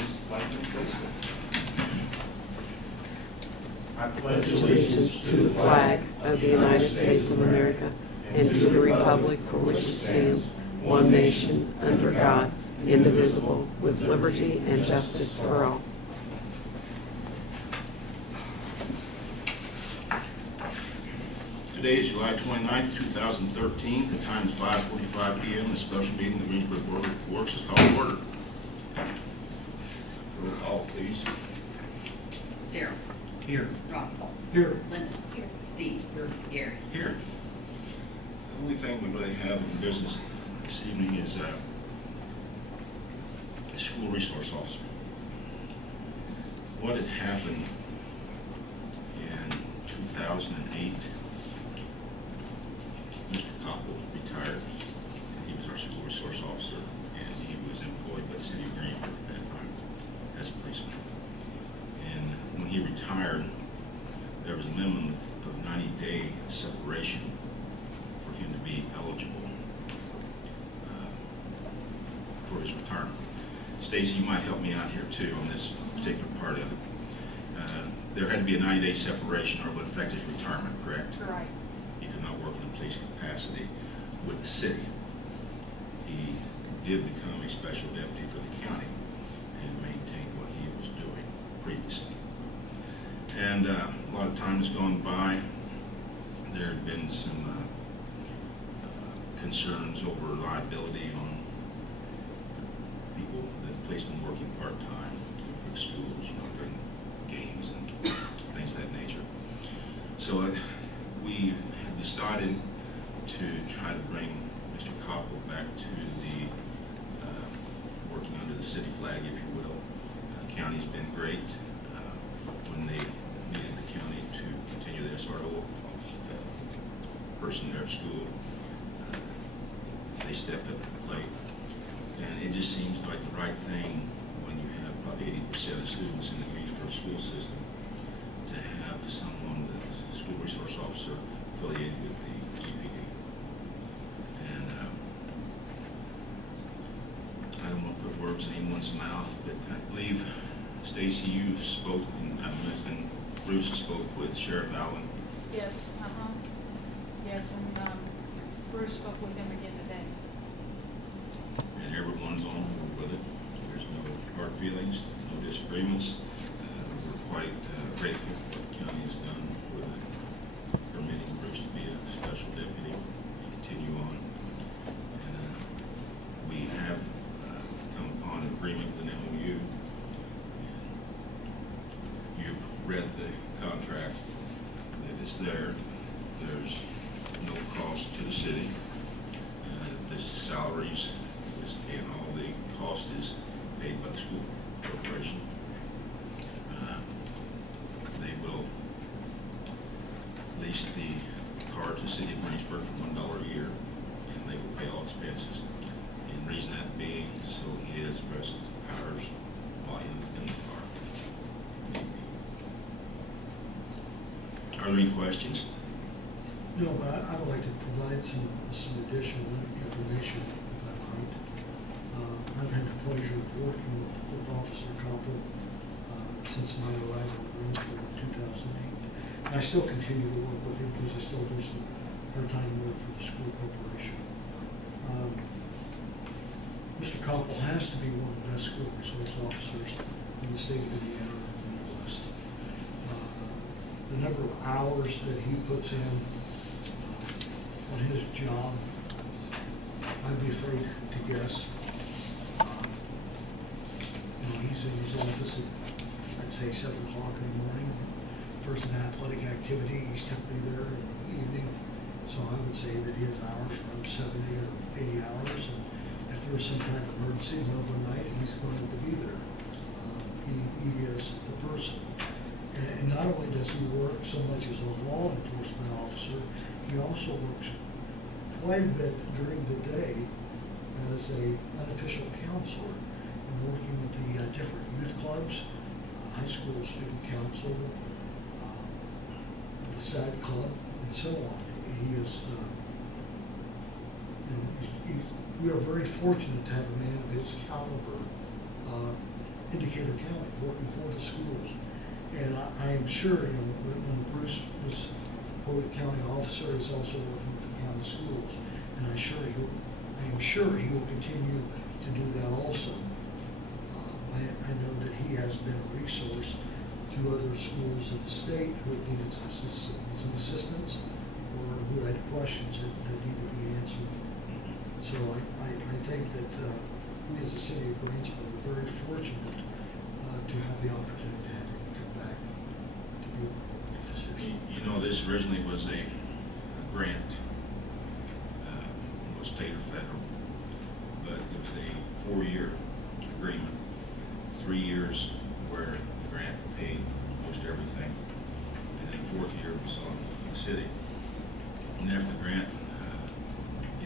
his life and placement. I Pledge allegiance to the flag of the United States of America and to the republic for which it stands, one nation, under God, indivisible, with liberty and justice for all. Today is July 29th, 2013. The time is 5:45 p.m. The special meeting of the Greensburg Board of Works is called to order. Roll call, please. Darrell. Here. Ron. Here. Linda. Here. Steve. Here. Gary. Here. The only thing we really have in business this evening is the school resource officer. What had happened in 2008, Mr. Copple retired. He was our school resource officer, and he was employed by the city of Greensburg at that time as a policeman. And when he retired, there was a minimum of 90-day separation for him to be eligible for his retirement. Stacy, you might help me out here too on this particular part of it. There had to be a 90-day separation or it would affect his retirement, correct? Right. He could not work in a police capacity with the city. He did become a special deputy for the county and maintained what he was doing previously. And a lot of time has gone by. There had been some concerns over liability on people, the policemen working part-time for the schools, during games and things of that nature. So we have decided to try to bring Mr. Copple back to the working under the city flag, if you will. County's been great when they needed the county to continue the SRO person there at school. They stepped up to the plate. And it just seems like the right thing when you have about 80% of students in the Greensburg school system to have someone, the school resource officer, affiliated with the GPD. And I don't want to put words in anyone's mouth, but I believe, Stacy, you spoke, and Bruce spoke with Sheriff Allen. Yes, Yes, and Bruce spoke with him again today. And everyone's on board with it. There's no hard feelings, no disagreements. We're quite grateful for what the county has done with permitting Bruce to be a special deputy and continue on. And we have come upon an agreement with an MOU. And you've read the contract that is there. There's no cost to the city. This salaries and all the cost is paid by the school corporation. They will lease the car to the city of Greensburg for $1 a year, and they will pay all expenses. And the reason that being, so he has the rest of the hours while in the car. Are there any questions? No, but I'd like to provide some additional information, if I might. I've had the pleasure of working with Officer Copple since my arrival in Greensburg in 2008. And I still continue to work with him because I still do some part-time work for the school corporation. Mr. Copple has to be one of the best school resource officers in the state of Indiana and the Midwest. The number of hours that he puts in on his job, I'd be afraid to guess. He's in his office at, I'd say, 7 o'clock in the morning. First an athletic activity, he's typically there in the evening. So I would say that his hours run 70 or 80 hours. And if there was some kind of emergency in the middle of the night, he's going to be there. He is the person. And not only does he work so much as a law enforcement officer, he also works quite a bit during the day as an unofficial counselor and working with the different youth clubs, high school student council, the SAD club, and so on. He is, we are very fortunate to have a man of his caliber in Decatur County, working for the schools. And I am sure, when Bruce was quote a county officer, he's also working with the county schools. And I am sure he will continue to do that also. I know that he has been a resource to other schools in the state who had needed some assistance or who had questions that needed to be answered. So I think that we as the city of Greensburg are very fortunate to have the opportunity to have him come back to be one of the officers. You know, this originally was a grant, was state or federal, but it was a 4-year agreement, 3 years where the grant paid most everything, and then 4th year was on the city. And after the grant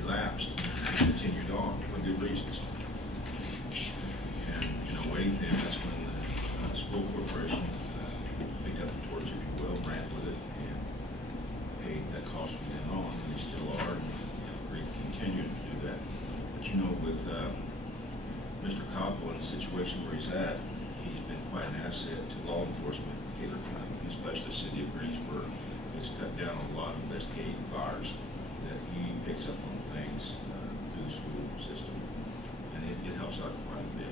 elapsed, it continued on for good reasons. And, 8th then, that's when the school corporation picked up the torch, if you will, ran with it, and paid that cost from then on, and they still are, and agreed to continue to do that. But with Mr. Copple in the situation where he's at, he's been quite an asset to law enforcement in Decatur County, especially the city of Greensburg. It's cut down on a lot of investigating fires that he picks up on things through the school system, and it helps out quite a bit.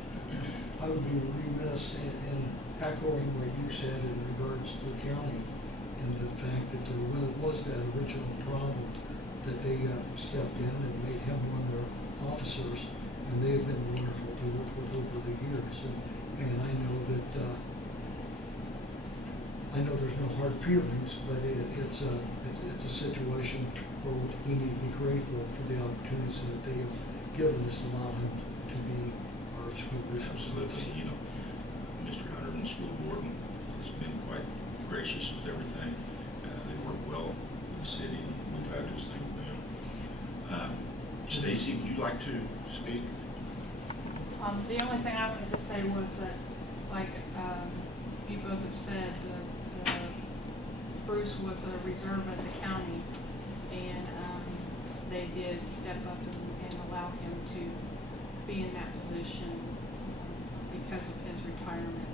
I would be remiss in echoing what you said in regards to the county and the fact that there was that original problem that they stepped in and made him one of their officers, and they've been wonderful to work with over the years. And I know that there's no hard feelings, but it's a situation where we need to be grateful for the opportunities that they have given us, allow him to be our school resource. Absolutely. Mr. Hunter and the school board has been quite gracious with everything. They work well with the city, and we've had this thing with them. Stacy, would you like to speak? The only thing I wanted to say was that, like you both have said, Bruce was a reserve at the county, and they did step up and allow him to be in that position because of his retirement.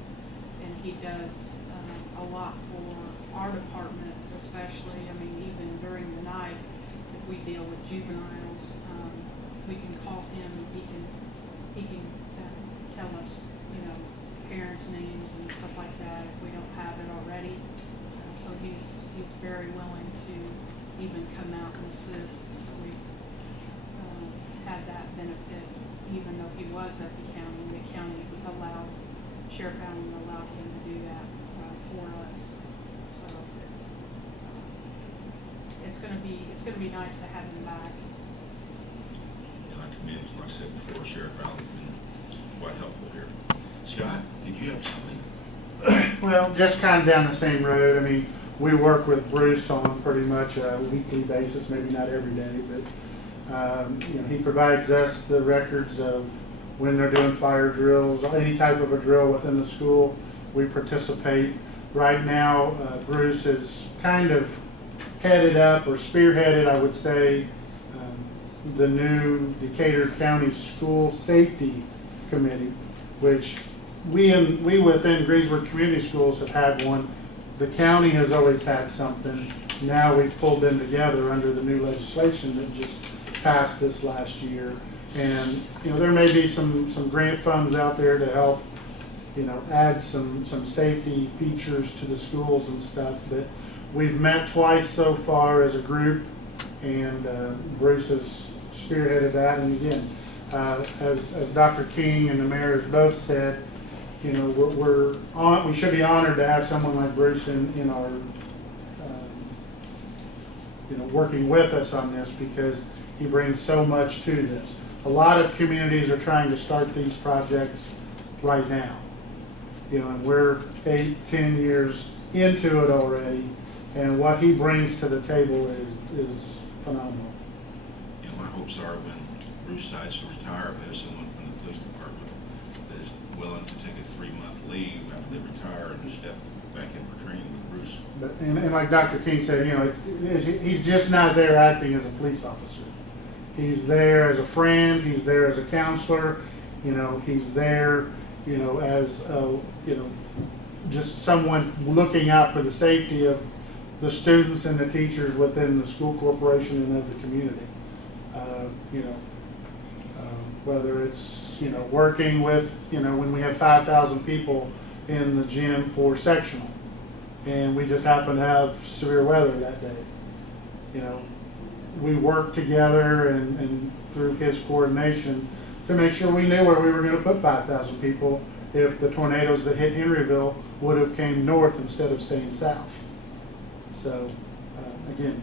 And he does a lot for our department, especially. I mean, even during the night, if we deal with juveniles, we can call him and he can tell us, parents' names and stuff like that if we don't have it already. So he's very willing to even come out and assist. So we've had that benefit, even though he was at the county. And the county allowed, Sheriff Allen allowed him to do that for us. So it's going to be nice to have him back. I commend, like I said before, Sheriff Allen has been quite helpful here. Scott, did you have something? Well, just kind of down the same road. I mean, we work with Bruce on pretty much a weekly basis, maybe not every day, but he provides us the records of when they're doing fire drills, any type of a drill within the school. We participate. Right now, Bruce is kind of headed up or spearheaded, I would say, the new Decatur County School Safety Committee, which we within Greensburg Community Schools have had one. The county has always had something. Now we've pulled them together under the new legislation that just passed this last year. And there may be some grant funds out there to help add some safety features to the schools and stuff. But we've met twice so far as a group, and Bruce has spearheaded that. And again, as Dr. King and the mayor has both said, we should be honored to have someone like Bruce in our working with us on this, because he brings so much to this. A lot of communities are trying to start these projects right now, and we're 8-10 years into it already, and what he brings to the table is phenomenal. My hopes are when Bruce decides to retire, we have someone from the police department that is willing to take a 3-month leave after they retire and step back in for training with Bruce. But and like Dr. King said, he's just not there acting as a police officer. He's there as a friend. He's there as a counselor. He's there as, just someone looking out for the safety of the students and the teachers within the school corporation and of the community. Whether it's, working with, when we have 5,000 people in the gym for sectional, and we just happen to have severe weather that day. We work together and through his coordination to make sure we knew where we were going to put 5,000 people if the tornadoes that hit Henryville would have came north instead of staying south. So, again,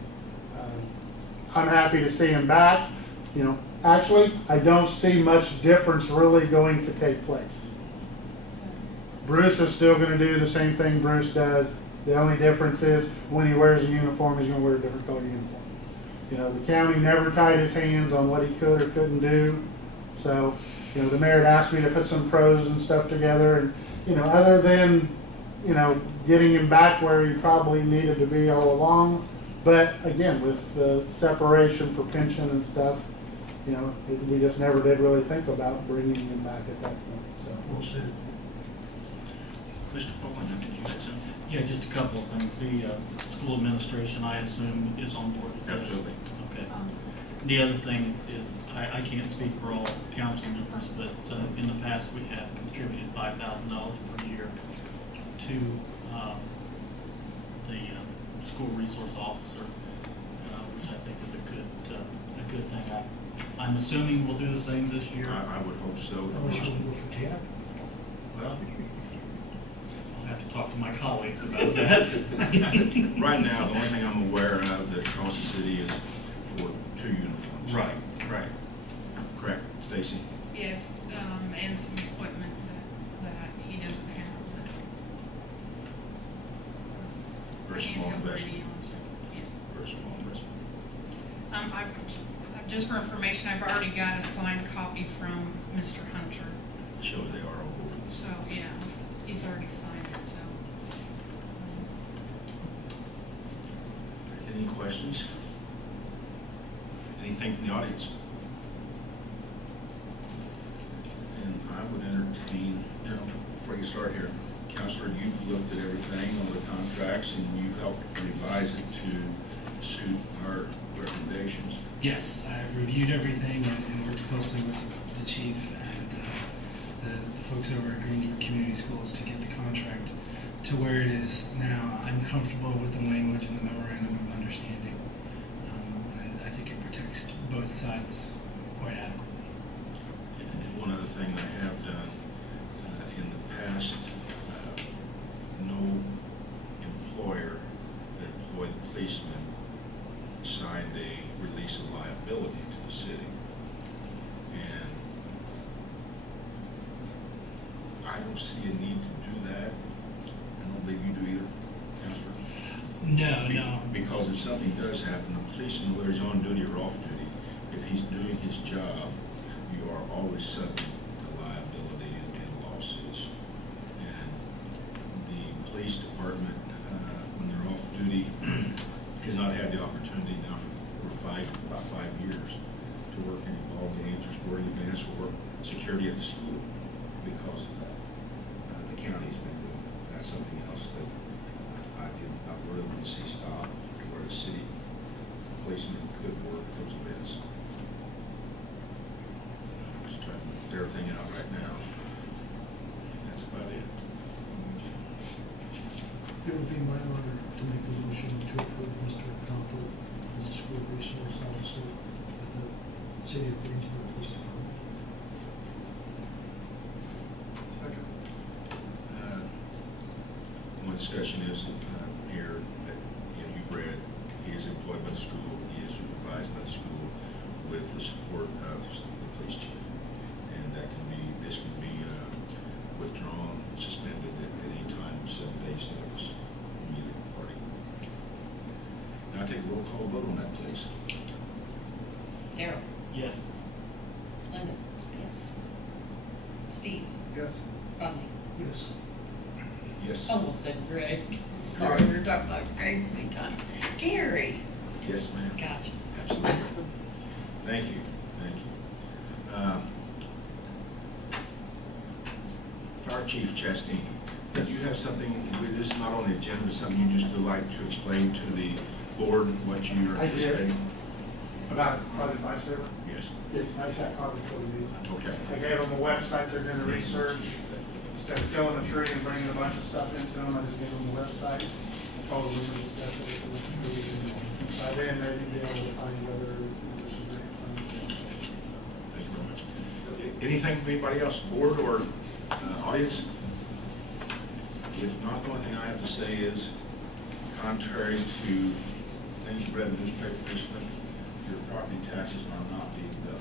I'm happy to see him back. Actually, I don't see much difference really going to take place. Bruce is still going to do the same thing Bruce does. The only difference is when he wears a uniform, he's going to wear a different color uniform. The county never tied his hands on what he could or couldn't do. So, the mayor had asked me to put some pros and stuff together, and, other than, getting him back where he probably needed to be all along. But again, with the separation for pension and stuff, we just never did really think about bringing him back at that point. So. Well said. Mr. Copeland, did you have something? Yeah, just a couple of things. The school administration, I assume, is on board with this. Absolutely. Okay. The other thing is, I can't speak for all council members, but in the past we have contributed $5,000 per year to the school resource officer, which I think is a good thing. I'm assuming we'll do the same this year. I would hope so. Unless you want to go for 10. Well, I'll have to talk to my colleagues about that. Right now, the only thing I'm aware of that costs the city is for 2 uniforms. Right. Correct, Stacy? Yes, and some equipment that he doesn't have. Very small Handheld investment. radios, yeah. Very small investment. Just for information, I've already got a signed copy from Mr. Hunter. Shows they are old. So, yeah, he's already signed it, so. Any questions? Anything from the audience? And I would entertain, before you start here, Counselor, you've looked at everything, all the contracts, and you helped revise it to suit our recommendations. Yes, I've reviewed everything and worked closely with the chief and the folks over at Greensburg Community Schools to get the contract to where it is now. I'm comfortable with the language and the memorandum of understanding. And I think it protects both sides quite adequately. And one other thing I have done in the past, no employer that employed policemen signed a release of liability to the city. And I don't see a need to do that. I don't believe you do either, Counselor. No. Because if something does happen, a policeman, whether he's on duty or off duty, if he's doing his job, you are always subject to liability and lawsuits. And the police department, when they're off duty, has not had the opportunity now for about 5 years to work any ball games or sporting events or security at the school because of that. The county's been doing that. That's something else that I've really want to see stop, where the city policemen could work those events. Just trying to put everything out right now. That's about it. It would be my honor to make a motion to approve Mr. Copple as a school resource officer with the City of Greensburg Police Department. Second. One discussion is here that you've read, he is employed by the school, he is supervised by the school with the support of the police chief. And this can be withdrawn, suspended at any time, 7 days notice, immediate party. Now take a roll call vote on that, please. Daryl. Yes. Linda. Yes. Steve. Yes. Rodney. Yes. Yes. Almost said Greg. Sorry, we were talking about Greg so many times. Gary. Yes, ma'am. Gotcha. Absolutely. Thank you. Fire Chief Chastain, did you have something, with this not on the agenda, something you just would like to explain to the board what you are I did. anticipating? About Project Lifesaver? Yes, Yes, I shot copies for the meeting. okay. I gave them a website they're gonna research. Instead of killing a tree and bringing a bunch of stuff into them, I just gave them a website. I told them to discuss it with the trees, and by then maybe be able to find whether there's some grant funding. Thank you very much. Anything from anybody else, board or audience? If not, the only thing I have to say is, contrary to things you read in the newspaper recently, your property taxes are not being billed.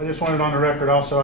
I just wanted on the record also,